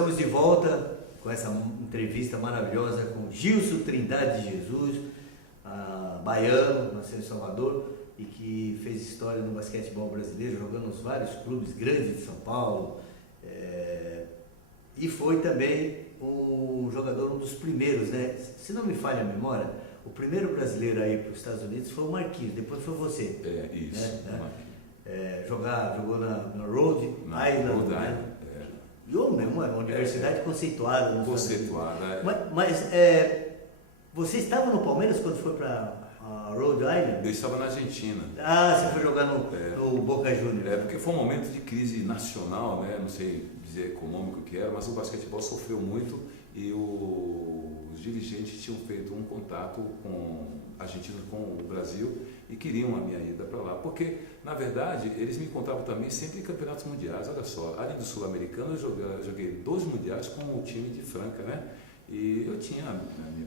estamos de volta com essa entrevista maravilhosa com Gilson Trindade de Jesus, baiano, nasceu em Salvador e que fez história no basquetebol brasileiro, jogando nos vários clubes grandes de São Paulo. E foi também um jogador, um dos primeiros, né? Se não me falha a memória, o primeiro brasileiro a ir para os Estados Unidos foi o Marquinhos, depois foi você. Isso. Né? Jogou na Rhode Island. Né? E uma universidade conceituada. Conceituada. Mas você estava no Palmeiras quando foi para Rhode Island? Eu estava na Argentina. Você foi jogar no Boca Juniors. Porque foi um momento de crise nacional, né? Não sei dizer econômico que era, mas o basquetebol sofreu muito e os dirigentes tinham feito um contato argentino com o Brasil e queriam a minha ida para lá, porque na verdade eles me encontravam também sempre em campeonatos mundiais. Olha só, além do sul-americano eu joguei 2 mundiais com o time de Franca, né? E eu tinha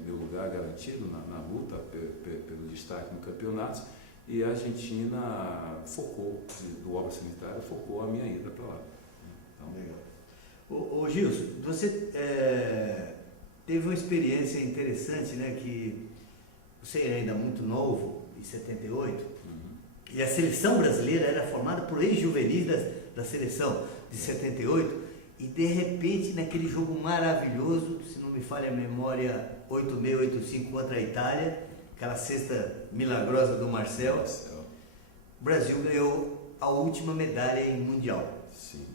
meu lugar garantido na luta pelo destaque no campeonato, e a Argentina do Obra Sanitária focou a minha ida para lá. Então, legal. Ô Gilson, você teve uma experiência interessante, né? Que você é ainda muito novo, em 78, e a seleção brasileira era formada por ex-juvenis da seleção de 78, e de repente naquele jogo maravilhoso, se não me falha a memória, 8-6, 8-5 contra a Itália, aquela cesta milagrosa do Marcel, o Brasil ganhou a última medalha em Mundial. Sim.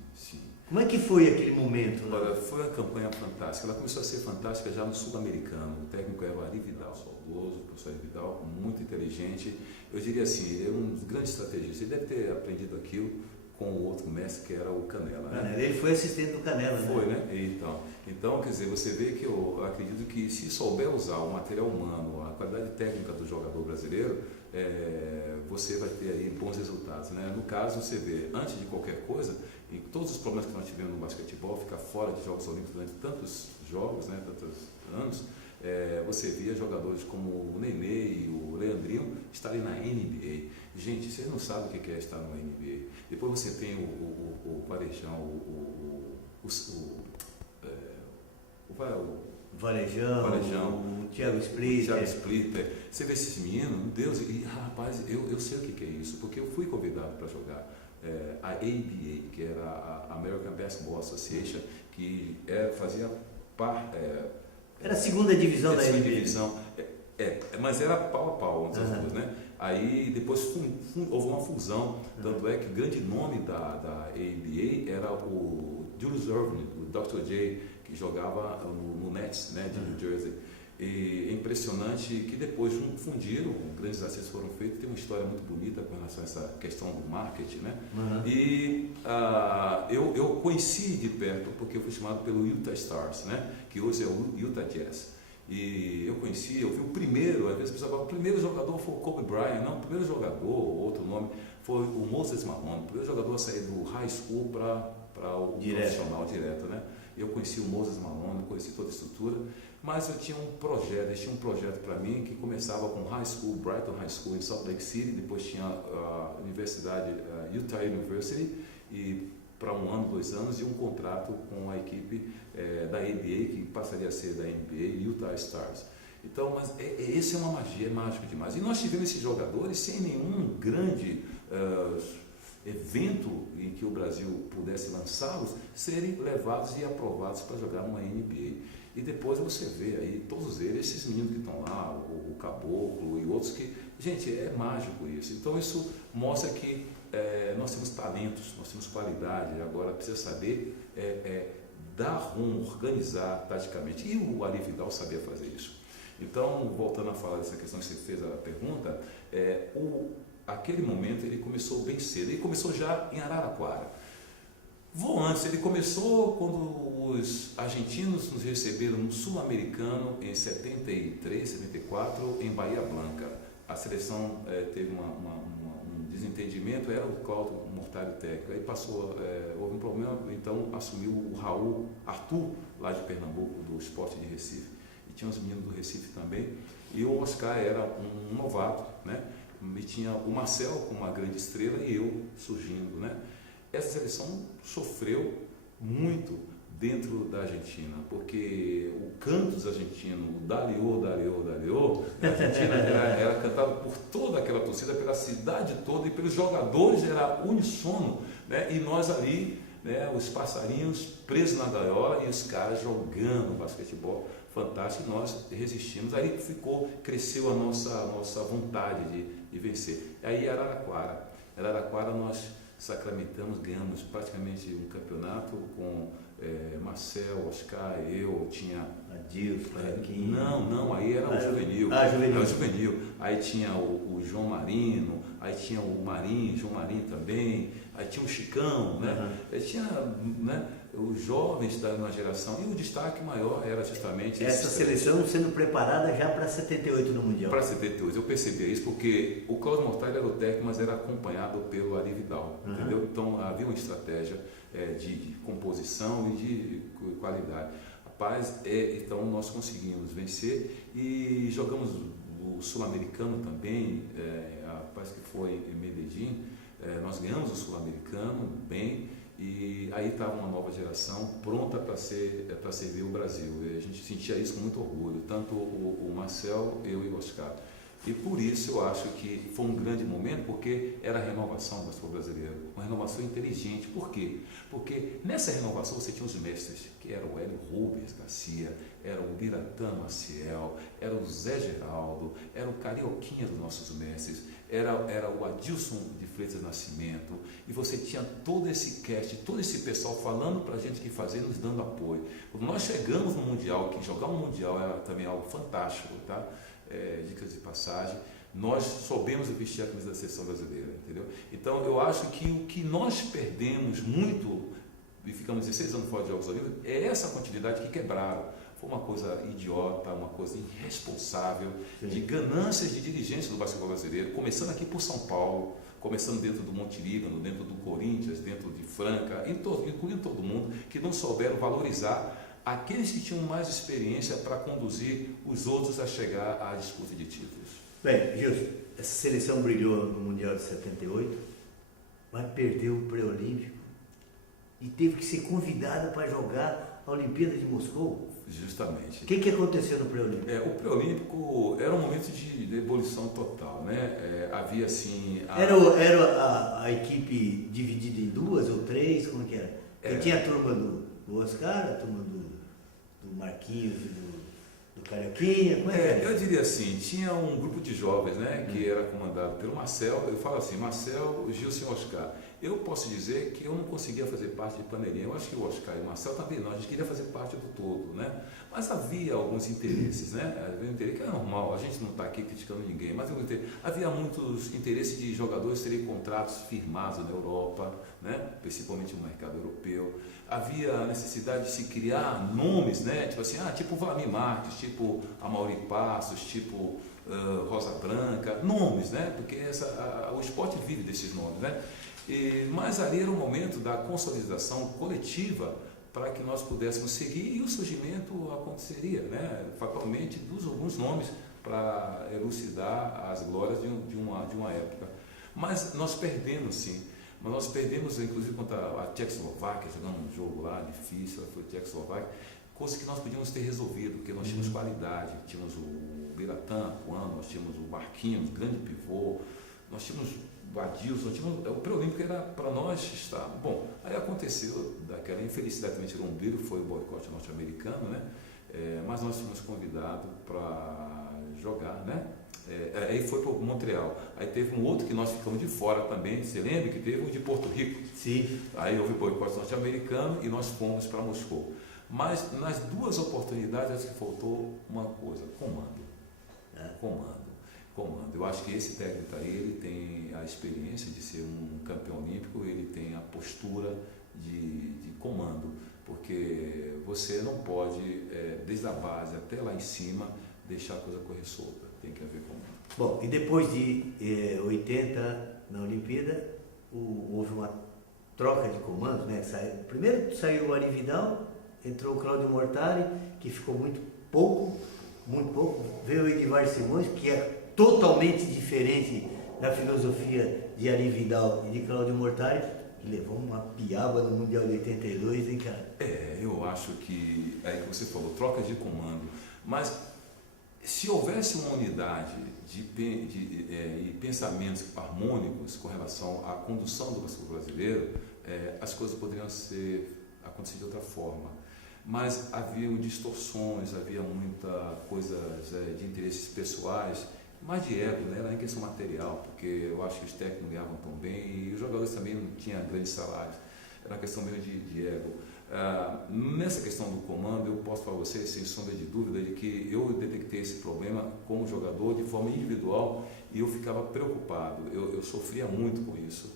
Como é que foi aquele momento? Olha, foi uma campanha fantástica. Ela começou a ser fantástica já no Sul-Americano. O técnico era o Ari Vidal, saudoso, o professor Ari Vidal, muito inteligente. Eu diria assim, ele é um dos grandes estrategistas. Ele deve ter aprendido aquilo com o outro mestre, que era o Canella. Né? Ele foi assistente do Canella, né? Foi, né? Então, quer dizer, você vê que eu acredito que se souber usar o material humano, a qualidade técnica do jogador brasileiro, você vai ter aí bons resultados, né? No caso, você vê, antes de qualquer coisa, e todos os problemas que nós tivemos no basquetebol, ficar fora de Jogos Olímpicos durante tantos jogos, né, tantos anos, você via jogadores como o Nenê e o Leandrinho estarem na NBA. Gente, vocês não sabem o que é estar na NBA. Depois você tem o Varejão, o Varejão, o Thiago Splitter. Você vê esses meninos, meu Deus, e rapaz, eu sei o que é isso, porque eu fui convidado para jogar a ABA, que era a American Basketball Association, que fazia parte... era a segunda divisão da segunda NBA. Divisão, mas era pau a pau entre as duas, né? Aí depois houve uma fusão, tanto é que o grande nome da ABA era o Julius Erving, o Dr. J, que jogava no Nets, né, de New Jersey. E é impressionante que depois fundiram, grandes acertos foram feitos, tem uma história muito bonita com relação a essa questão do marketing, né? E eu conheci de perto, porque eu fui chamado pelo Utah Stars, né? Que hoje é o Utah Jazz. E eu vi o primeiro, às vezes pensava, o primeiro jogador foi o Kobe Bryant, não, o primeiro jogador, outro nome, foi o Moses Malone, o primeiro jogador a sair do high school para o profissional direto, né? Eu conheci o Moses Malone, conheci toda a estrutura, mas eu tinha um projeto para mim que começava com High School, Brighton High School em Salt Lake City, depois tinha a Universidade, Utah University, e para 1 ano, 2 anos, e um contrato com a equipe da NBA, que passaria a ser da NBA, Utah Stars. Então, mas esse é uma magia, é mágico demais. E nós tivemos esses jogadores sem nenhum grande evento em que o Brasil pudesse lançá-los, serem levados e aprovados para jogar numa NBA. E depois você vê aí todos eles, esses meninos que estão lá, o Caboclo e outros que... Gente, é mágico isso. Então isso mostra que nós temos talentos, nós temos qualidade, agora precisa saber dar rumo, organizar taticamente. E o Ari Vidal sabia fazer isso. Então, voltando a falar dessa questão que você fez a pergunta, aquele momento ele começou bem cedo, ele começou já em Araraquara. Vou antes, ele começou quando os argentinos nos receberam no Sul-Americano em 73, 74, em Bahia Blanca. A seleção teve um desentendimento, era o Cláudio Mortário técnico, aí houve um problema, então assumiu o Arthur, lá de Pernambuco, do Sport de Recife, e tinha os meninos do Recife também, e o Oscar era um novato, né? E tinha o Marcel como uma grande estrela e eu surgindo, né? Essa seleção sofreu muito dentro da Argentina, porque o canto dos argentinos, o Daliô, Daliô, Daliô, na Argentina era cantado por toda aquela torcida, pela cidade toda e pelos jogadores, era unissono, né? E nós ali, né, os passarinhos presos na gaiola e os caras jogando basquetebol fantástico, e nós resistimos. Aí cresceu a nossa vontade de vencer. Aí Araraquara nós sacramentamos, ganhamos praticamente um campeonato com Marcel, Oscar, eu, tinha... Adilson, Não, aí era o juvenil. Juvenil. Era o juvenil. Aí tinha o João Marino, aí tinha o João Marinho também, aí tinha o Chicão, né? Aí tinha, né, os jovens da nova geração, e o destaque maior era justamente... Essa seleção sendo preparada já para 78 no Mundial. Para 78, eu percebi isso porque o Cláudio Mortari era o técnico, mas era acompanhado pelo Ari Vidal, entendeu? Então havia uma estratégia de composição e de qualidade. Rapaz, então nós conseguimos vencer e jogamos o Sul-Americano também, rapaz, que foi em Medellín, nós ganhamos o Sul-Americano bem, e aí estava uma nova geração pronta para servir o Brasil. E a gente sentia isso com muito orgulho, tanto o Marcel, eu e o Oscar. E por isso eu acho que foi um grande momento, porque era a renovação do futebol brasileiro, uma renovação inteligente. Por quê? Porque nessa renovação você tinha os mestres, que era o Hélio Rubens Garcia, era o Biratã Maciel, era o Zé Geraldo, era o Carioquinha dos nossos mestres, era o Adilson de Freitas Nascimento, e você tinha todo esse cast, todo esse pessoal falando para a gente o que fazer, nos dando apoio. Quando nós chegamos no Mundial, que jogar um Mundial era também algo fantástico, tá? Dicas de passagem, nós soubemos vestir a camisa da seleção brasileira, entendeu? Então eu acho que o que nós perdemos muito, e ficamos 16 anos fora de Jogos Olímpicos, é essa continuidade que quebraram. Foi uma coisa idiota, uma coisa irresponsável, de ganâncias de dirigentes do basquetebol brasileiro, começando aqui por São Paulo, começando dentro do Monte Líbano, dentro do Corinthians, dentro de Franca, incluindo todo mundo, que não souberam valorizar aqueles que tinham mais experiência para conduzir os outros a chegar à disputa de títulos. Bem, Gilson, essa seleção brilhou no Mundial de 78, mas perdeu o pré-olímpico e teve que ser convidada para jogar a Olimpíada de Moscou. Justamente. O que aconteceu no pré-olímpico? O pré-olímpico era um momento de ebulição total, né? Havia assim... Era a equipe dividida em duas ou três? Como que era? Tinha a turma do Oscar, a turma do Marquinhos e do Carioquinha, como é que era? Eu diria assim, tinha um grupo de jovens, né, que era comandado pelo Marcel. Eu falo assim, Marcel, Gilson e Oscar. Eu posso dizer que eu não conseguia fazer parte de panelinha. Eu acho que o Oscar e o Marcel também não, a gente queria fazer parte do todo, né? Mas havia alguns interesses, né? Havia um interesse que é normal, a gente não está aqui criticando ninguém, mas havia muitos interesses de jogadores terem contratos firmados na Europa, né? Principalmente no mercado europeu. Havia a necessidade de se criar nomes, né? Tipo assim, tipo Vlamir Marques, tipo Amaury Passos, tipo Rosa Branca, nomes, né? Porque o esporte vive desses nomes, né? Mas ali era o momento da consolidação coletiva para que nós pudéssemos seguir, e o surgimento aconteceria, né? Fatalmente, dos alguns nomes para elucidar as glórias de uma época. Mas nós perdemos, sim. Mas nós perdemos, inclusive, contra a Tchecoslováquia, jogando um jogo lá difícil, foi a Tchecoslováquia, coisa que nós podíamos ter resolvido, porque nós tínhamos qualidade, tínhamos o Biratã atuando, nós tínhamos o Marquinhos, grande pivô, nós tínhamos o Adilson, o pré-olímpico era para nós estar. Bom, aí aconteceu, daquela infelicidade também tirou um brilho, foi o boicote norte-americano, né? Mas nós fomos convidados para jogar, né? Aí foi para Montreal. Aí teve um outro que nós ficamos de fora também. Você lembra que teve o de Porto Rico? Sim. Aí houve boicote norte-americano e nós fomos para Moscou. Mas nas duas oportunidades acho que faltou uma coisa: comando. Comando. Eu acho que esse técnico aí, ele tem a experiência de ser um campeão olímpico, ele tem a postura de comando, porque você não pode, desde a base até lá em cima, deixar a coisa correr solta. Tem que haver comando. Bom, e depois de 80 na Olimpíada, houve uma troca de comandos, né? Primeiro saiu o Ari Vidal, entrou o Cláudio Mortari, que ficou muito pouco, veio o Edivar Simões, que é totalmente diferente da filosofia de Ari Vidal e de Cláudio Mortari, levou uma piaba no Mundial de 82, hein, cara? Eu acho que, é que você falou, troca de comando, mas se houvesse uma unidade e pensamentos harmônicos com relação à condução do basquete brasileiro, as coisas poderiam acontecer de outra forma. Mas havia distorções, havia muita coisa de interesses pessoais, mais de ego, né? Era em questão material, porque eu acho que os técnicos não ganhavam tão bem e os jogadores também não tinham grandes salários. Era uma questão meio de ego. Nessa questão do comando, eu posso falar a vocês, sem sombra de dúvida, de que eu detectei esse problema como jogador de forma individual e eu ficava preocupado, eu sofria muito com isso.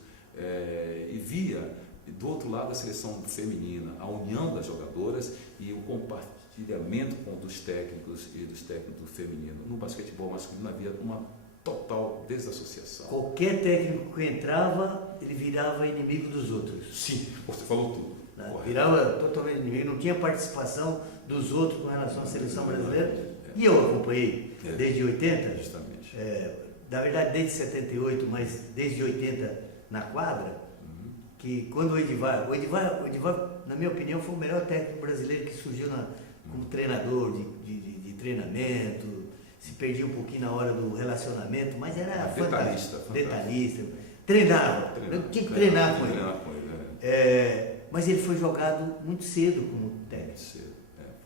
E via do outro lado a seleção feminina, a união das jogadoras e o compartilhamento dos técnicos e dos técnicos do feminino. No basquetebol masculino havia uma total desassociação. Qualquer técnico que entrava, ele virava inimigo dos outros. Sim, você falou tudo. Virava totalmente inimigo, não tinha participação dos outros com relação à seleção brasileira. E eu acompanhei desde 80, justamente. Na verdade desde 78, mas desde 80 na quadra, que quando o Edivar, na minha opinião, foi o melhor técnico brasileiro que surgiu como treinador de treinamento, se perdia um pouquinho na hora do relacionamento, mas era fantástico. Detalhista. Treinava. Tinha que treinar com ele. Mas ele foi jogado muito cedo como técnico.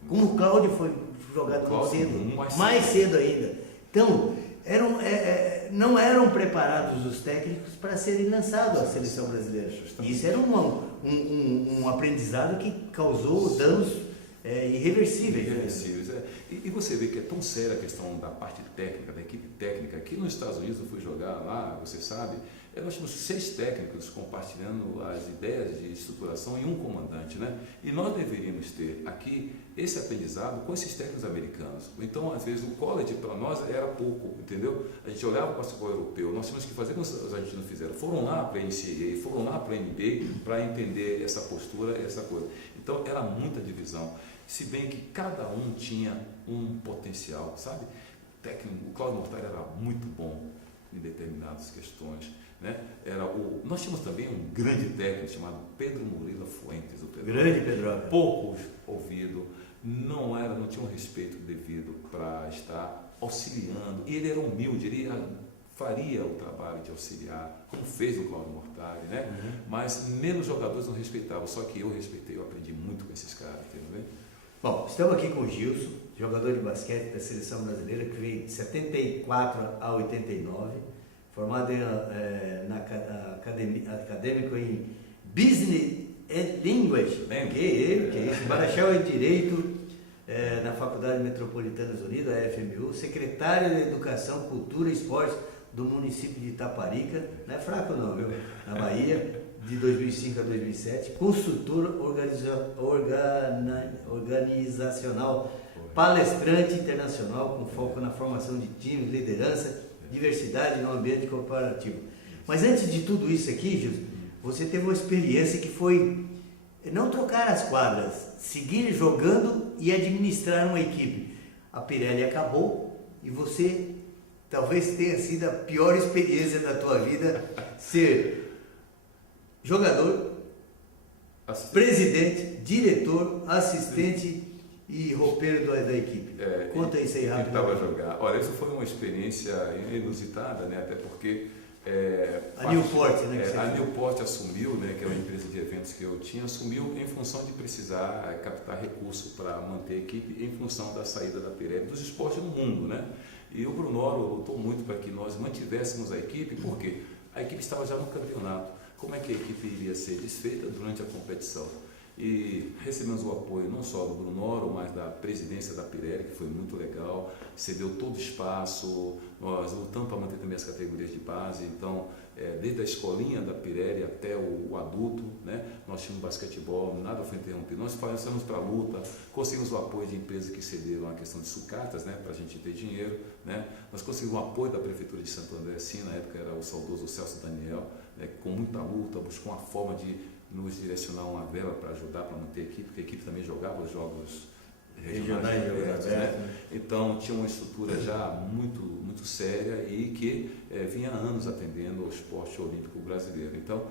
Como o Cláudio foi jogado muito cedo, mais cedo ainda. Então, não eram preparados os técnicos para serem lançados à seleção brasileira. Isso era um aprendizado que causou danos irreversíveis. E você vê que é tão séria a questão da parte técnica, da equipe técnica. Aqui nos Estados Unidos, eu fui jogar lá, você sabe, nós tínhamos 6 técnicos compartilhando as ideias de estruturação e um comandante, né? E nós deveríamos ter aqui esse aprendizado com esses técnicos americanos. Então, às vezes, o college para nós era pouco, entendeu? A gente olhava para o basquetebol europeu, nós tínhamos que fazer como os argentinos fizeram. Foram lá para a NCAA, foram lá para a NBA para entender essa postura, essa coisa. Então, era muita divisão. Se bem que cada um tinha um potencial, sabe? O Cláudio Mortari era muito bom em determinadas questões. Né? Nós tínhamos também um grande técnico chamado Pedro Murilo Fuentes. Grande Pedro. Pouco ouvido, não tinha um respeito devido para estar auxiliando. E ele era humilde, ele faria o trabalho de auxiliar, como fez o Cláudio Mortari, né? Mas menos jogadores não respeitavam, só que eu respeitei, eu aprendi muito com esses caras, entendeu? Bom, estamos aqui com o Gilson, jogador de basquete da seleção brasileira, que veio de 74 a 89. Formado acadêmico em Business and Language, bacharel em Direito na Faculdade Metropolitana dos Unidos, a FMU, secretário de Educação, Cultura e Esporte do município de Itaparica, não é fraco não, viu? Na Bahia, de 2005 a 2007, consultor organizacional, palestrante internacional com foco na formação de times, liderança, diversidade no ambiente corporativo. Mas antes de tudo isso aqui, Gilson, você teve uma experiência que foi não trocar as quadras, seguir jogando e administrar uma equipe. A Pirelli acabou e você talvez tenha sido a pior experiência da tua vida ser jogador, presidente, diretor, assistente e roupeiro da equipe. Conta isso aí rápido. Tentava jogar. Olha, isso foi uma experiência inusitada, né? Até porque a Newport, né? A Newport assumiu, né? Que é uma empresa de eventos que eu tinha, assumiu em função de precisar captar recursos para manter a equipe em função da saída da Pirelli dos esportes no mundo, né? E o Brunoro lutou muito para que nós mantivéssemos a equipe, porque a equipe estava já no campeonato. Como é que a equipe iria ser desfeita durante a competição? E recebemos o apoio não só do Brunoro, mas da presidência da Pirelli, que foi muito legal, cedeu todo o espaço, nós lutamos para manter também as categorias de base, então, desde a escolinha da Pirelli até o adulto, né, nós tínhamos basquetebol, nada foi interrompido, nós fomos para a luta, conseguimos o apoio de empresas que cederam a questão de sucatas, né, para a gente ter dinheiro, né, nós conseguimos o apoio da Prefeitura de Santo André, sim, na época era o saudoso Celso Daniel, né, com muita luta, buscou uma forma de nos direcionar uma vela para ajudar, para manter a equipe, porque a equipe também jogava os jogos regionais de jogo aberto, né? Então tinha uma estrutura já muito séria e que vinha há anos atendendo ao esporte olímpico brasileiro. Então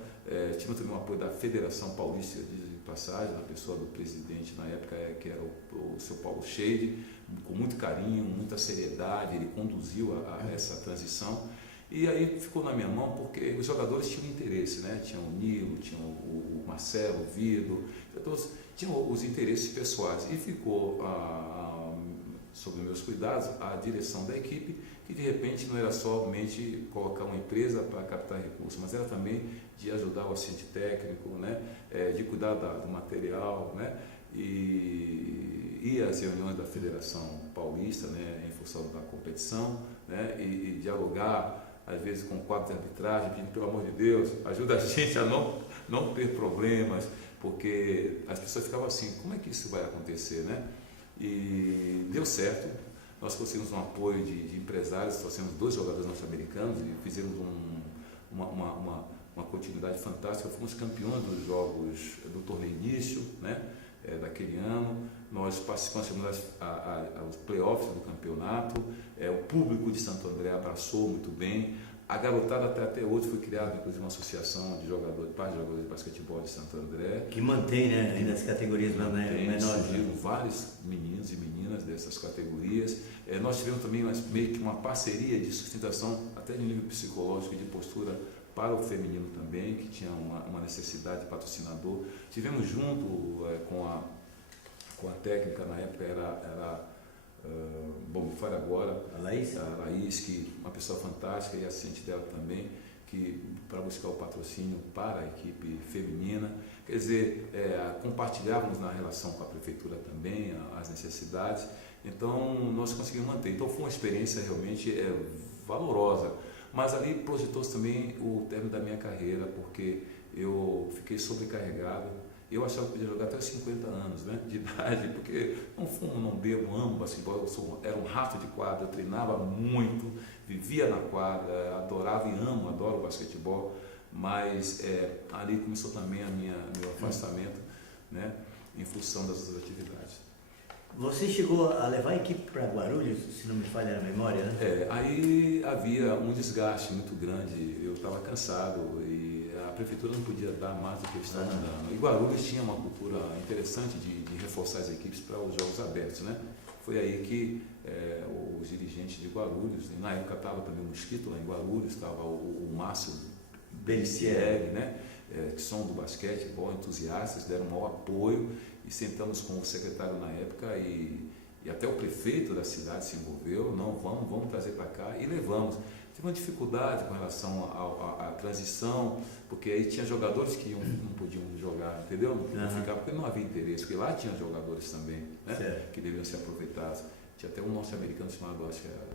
tivemos também o apoio da Federação Paulista de Passagem, na pessoa do presidente na época, que era o seu Paulo Scheide, com muito carinho, muita seriedade, ele conduziu a essa transição. E aí ficou na minha mão porque os jogadores tinham interesse, né? Tinha o Nilo, tinha o Marcelo, o Vido, todos tinham os interesses pessoais. E ficou sob meus cuidados a direção da equipe, que de repente não era somente colocar uma empresa para captar recursos, mas era também de ajudar o assistente técnico, né? De cuidar do material, né? E as reuniões da Federação Paulista, né? Em função da competição, né? E dialogar às vezes com o quadro de arbitragem, pedindo, pelo amor de Deus, ajuda a gente a não ter problemas, porque as pessoas ficavam assim, como é que isso vai acontecer, né? E deu certo, nós conseguimos um apoio de empresários, trouxemos 2 jogadores norte-americanos e fizemos uma continuidade fantástica, fomos campeões dos jogos do torneio início, né? Daquele ano, nós participamos aos playoffs do campeonato, o público de Santo André abraçou muito bem, a garotada até hoje foi criada inclusive uma associação de jogadores de basquetebol de Santo André. Que mantém, né, ainda as categorias menores. Surgiram vários meninos e meninas dessas categorias. Nós tivemos também meio que uma parceria de sustentação, até de nível psicológico e de postura, para o feminino também, que tinha uma necessidade de patrocinador. Tivemos junto com a técnica, na época bom, me fala agora, a Laís, que uma pessoa fantástica, e a assistente dela também, que para buscar o patrocínio para a equipe feminina. Quer dizer, compartilhávamos na relação com a prefeitura também as necessidades, então nós conseguimos manter. Então foi uma experiência realmente valorosa. Mas ali projetou-se também o término da minha carreira, porque eu fiquei sobrecarregado. Eu achava que podia jogar até os 50 anos, né, de idade, porque não fumo, não bebo, amo basquetebol, era um rato de quadra, eu treinava muito, vivia na quadra, adorava e adoro basquetebol, mas ali começou também meu afastamento, né, em função das outras atividades. Você chegou a levar a equipe para Guarulhos, se não me falha a memória, né? Aí havia um desgaste muito grande, eu estava cansado e a prefeitura não podia dar mais do que eu estava dando. E Guarulhos tinha uma cultura interessante de reforçar as equipes para os jogos abertos, né? Foi aí que os dirigentes de Guarulhos, na época estava também o Mosquito lá em Guarulhos, estava o Márcio Belicieri, né? Que são do basquetebol, entusiastas, deram um maior apoio. E sentamos com o secretário na época e até o prefeito da cidade se envolveu, não, vamos trazer para cá, e levamos. Tive uma dificuldade com relação à transição, porque aí tinha jogadores que não podiam jogar, entendeu? Não podiam ficar, porque não havia interesse, porque lá tinha jogadores também, né? Que deveriam ser aproveitados. Tinha até um norte-americano chamado, acho que era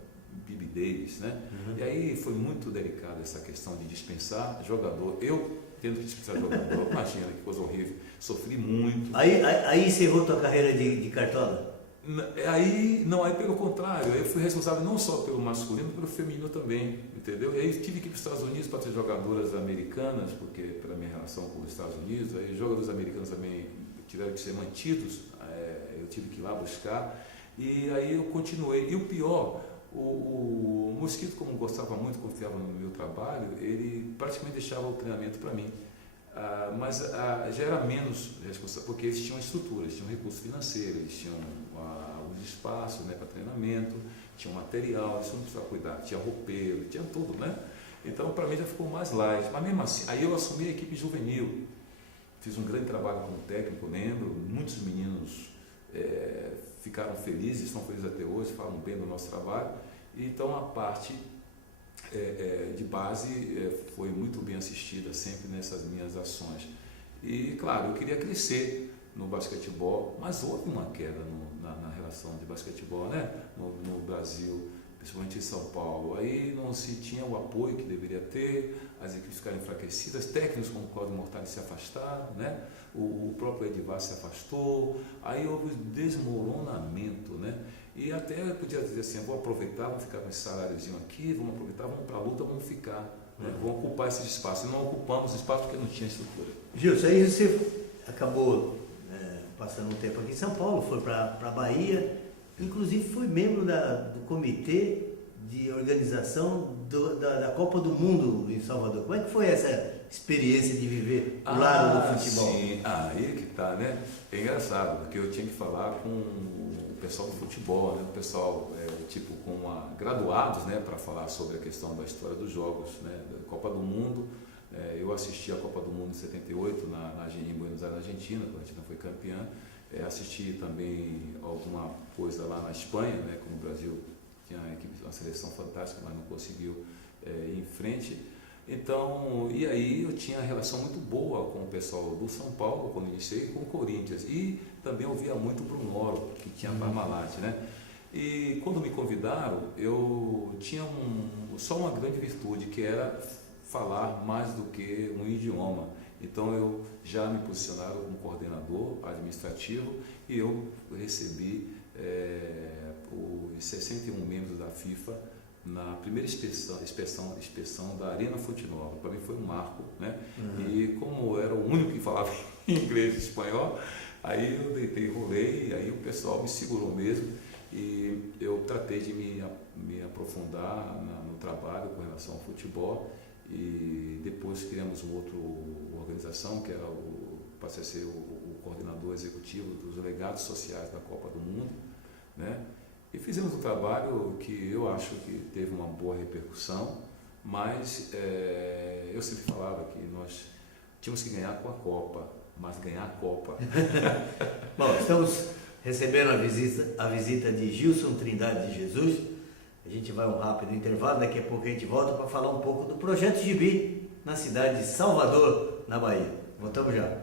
Bibi Davis, né? E aí foi muito delicada essa questão de dispensar jogador. Eu tendo que dispensar jogador, imagina que coisa horrível, sofri muito. Aí encerrou tua carreira de cartola? Aí pelo contrário, eu fui responsável não só pelo masculino, pelo feminino também, entendeu? E aí tive que ir para os Estados Unidos para ter jogadoras americanas, porque pela minha relação com os Estados Unidos, aí os jogadores americanos também tiveram que ser mantidos, eu tive que ir lá buscar, e aí eu continuei. E o pior, o Mosquito, como gostava muito, confiava no meu trabalho, ele praticamente deixava o treinamento para mim. Mas já era menos responsável, porque eles tinham estrutura, eles tinham recursos financeiros, eles tinham os espaços, né, para treinamento, tinham material, isso não precisava cuidar, tinha roupeiro, tinha tudo, né? Então, para mim já ficou mais light. Mas mesmo assim, aí eu assumi a equipe juvenil, fiz um grande trabalho como técnico, lembro, muitos meninos ficaram felizes, estão felizes até hoje, falam bem do nosso trabalho. Então, a parte de base foi muito bem assistida sempre nessas minhas ações. E, claro, eu queria crescer no basquetebol, mas houve uma queda na relação de basquetebol, né? No Brasil, principalmente em São Paulo. Aí não se tinha o apoio que deveria ter, as equipes ficaram enfraquecidas, técnicos como o Cláudio Mortari se afastaram, né? O próprio Edivar se afastou, aí houve desmoronamento, né? E até eu podia dizer assim, vou aproveitar, vamos ficar com esse saláriozinho aqui, vamos aproveitar, vamos para a luta, vamos ficar, né? Vamos ocupar esses espaços. E não ocupamos espaço porque não tinha estrutura. Gilson, aí você acabou passando um tempo aqui em São Paulo, foi para a Bahia, inclusive foi membro do comitê de organização da Copa do Mundo em Salvador. Como é que foi essa experiência de viver do lado do futebol? Sim, aí que tá, né? É engraçado, porque eu tinha que falar com o pessoal do futebol, né? O pessoal, tipo, graduados, né? Para falar sobre a questão da história dos jogos, né? Da Copa do Mundo. Eu assisti a Copa do Mundo em 78 em Buenos Aires, na Argentina, quando a Argentina foi campeã. Assisti também alguma coisa lá na Espanha, né? Como o Brasil tinha uma seleção fantástica, mas não conseguiu ir em frente. Então, e aí eu tinha uma relação muito boa com o pessoal do São Paulo, quando iniciei, com o Corinthians. E também ouvia muito o Brunoro, que tinha Parmalat, né? E quando me convidaram, eu tinha só uma grande virtude, que era falar mais do que um idioma. Então eu já me posicionaram como coordenador administrativo e eu recebi os 61 membros da FIFA na primeira inspeção da Arena Fonte Nova. Para mim foi um marco, né? E como eu era o único que falava inglês e espanhol, aí eu deitei e rolei, e aí o pessoal me segurou mesmo e eu tratei de me aprofundar no trabalho com relação ao futebol. E depois criamos uma outra organização, que era passei a ser o coordenador executivo dos legados sociais da Copa do Mundo, né? E fizemos um trabalho que eu acho que teve uma boa repercussão, mas eu sempre falava que nós tínhamos que ganhar com a Copa, mas ganhar a Copa. Bom, estamos recebendo a visita de Gilson Trindade de Jesus. A gente vai um rápido intervalo, daqui a pouco a gente volta para falar um pouco do Projeto Gibi na cidade de Salvador, na Bahia. Voltamos já.